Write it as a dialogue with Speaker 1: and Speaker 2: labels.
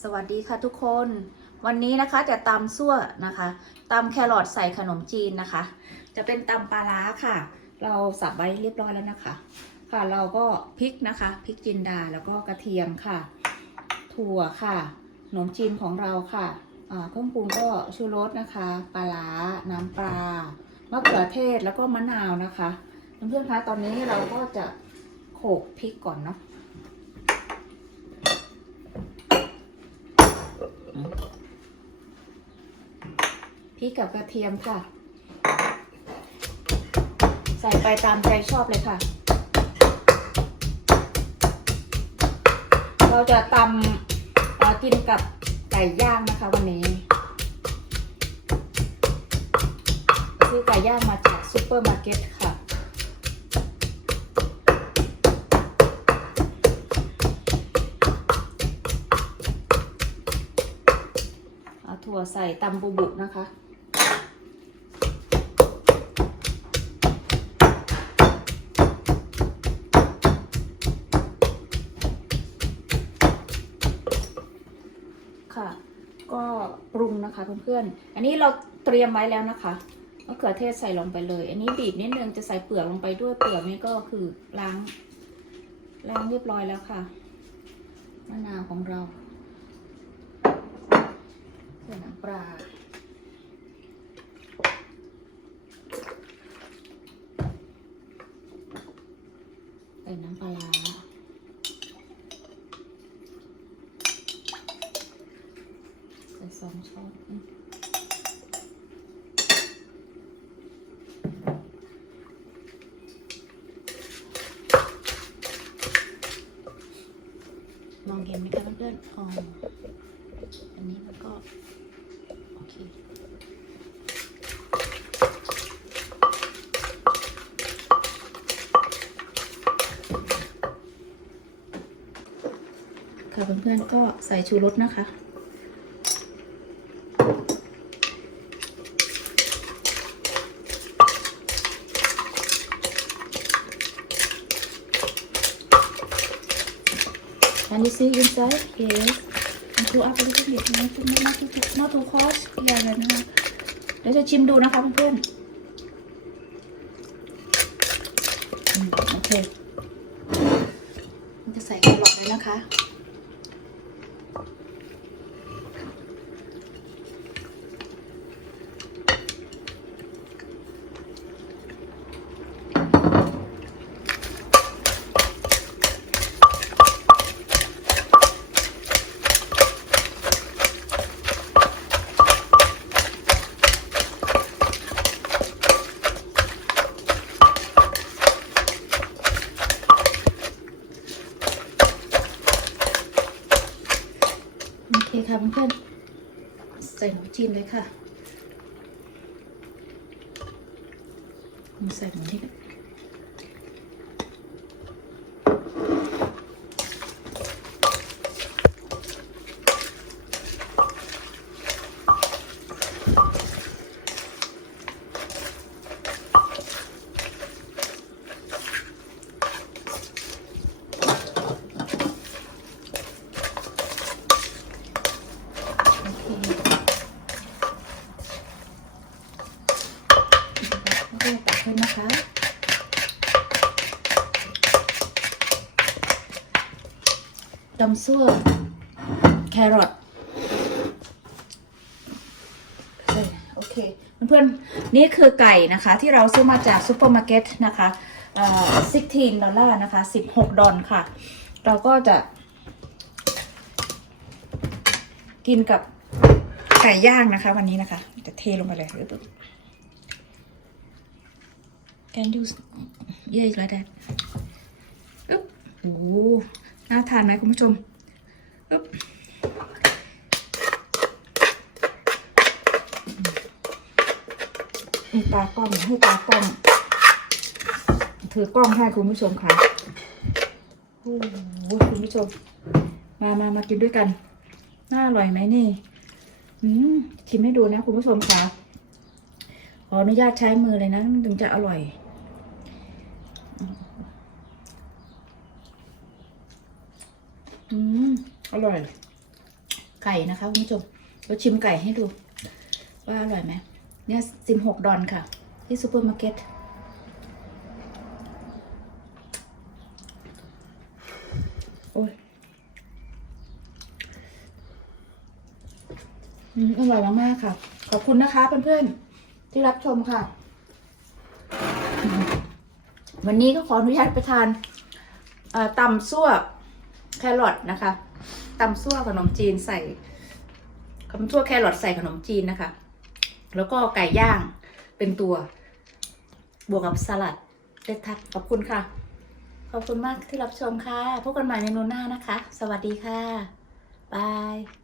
Speaker 1: สวัสดีค่ะทุกคน วันนี้นะคะจะตำซั่วนะคะตำแครอทใส่ขนมจีนนะคะ จะเป็นตำปลาร้าค่ะ เราสับไว้เรียบร้อยแล้วนะคะ ค่ะเราก็พริกนะคะพริกจินดาแล้วก็กระเทียมค่ะ ถั่วค่ะขนมจีนของเราค่ะเครื่องปรุงก็ชูรสนะคะ ปลาร้าน้ำปลามะเขือเทศแล้วก็มะนาวนะคะเพื่อนๆคะตอนนี้เราก็จะโขลกพริกก่อนเนาะ พริกกับกระเทียมค่ะ ใส่ไปตามใจชอบเลยค่ะ เราจะตำกินกับไก่ย่างนะคะวันนี้ซื้อไก่ย่างมาจากซูเปอร์มาร์เก็ตค่ะ ถั่วใส่ตำบูบุนะคะ ค่ะ ก็ปรุงนะคะเพื่อนๆ อันนี้เราเตรียมไว้แล้วนะคะมะเขือเทศใส่ลงไปเลย อันนี้บีบนิดนึงจะใส่เปลือกลงไปด้วยเปลือกนี่ก็คือล้างล้างเรียบร้อยแล้วค่ะมะนาวของเรา ส่น้ำปลาใส่น้ำปลาร้าใส่สองช้อนมมองเห็นไหมคะเพื่อนๆอ๋อ อันนี้มันก็ โอเคค่ะเพื่อนๆก็ใส่ชูรสนะคะ Can you see inside? Yes. And go up a little bit. Not too, not too, not too close. อย่าเลยนะคะเดี๋ยวจะชิมดูนะคะเพื่อนๆโอเค มันจะใส่แครอทเลยนะคะ โอ เพื่อนใส่หมูจีนเลยค่ะ ใส่หมูที่โอเคแล้ว ก็ตักขึ้นนะคะตำซั่วแครอทเอ้ยโอเคเพื่อนๆนี่คือไก่นะคะที่เราซื้อมาจากซูเปอร์มาร์เก็ตนะคะเอ่อ16ดอลลาร์นะคะ 16 ดอลค่ะ เราก็จะ กินกับไก่ย่างนะคะ วันนี้นะคะ จะเทลงไปเลยปึ๊บ Can you yeah like that ปึ๊บโอ้น่าทานไหมคุณผู้ชมปึ๊บมีตากล้องให้ตากล้องถือกล้องให้คุณผู้ชมค่ะโอ้โหคุณผู้ชม มามามากินด้วยกัน น่าอร่อยไหมนี่ อืมชิมให้ดูนะคุณผู้ชมค่ะ ขออนุญาตใช้มือเลยนะ ถึงจะอร่อย อืมอร่อย ไก่นะคะคุณผู้ชมเราชิมไก่ให้ดู ว่าอร่อยไหมเนี่ยสิบหกดอลค่ะ ที่ซูเปอร์มาร์เก็ตโอ้ยอืมอร่อยมากๆค่ะ ขอบคุณนะคะเพื่อนๆที่รับชมค่ะ วันนี้ก็ขออนุญาตไปทานตำซั่วแครอทนะคะตำซั่วขนมจีนใส่ขนมซั่วแครอทใส่ขนมจีนนะคะ แล้วก็ไก่ย่างเป็นตัว บวกกับสลัดเด็ดทัดขอบคุณค่ะ ขอบคุณมากที่รับชมค่ะ พบกันใหม่เมนูหน้านะคะ สวัสดีค่ะ บาย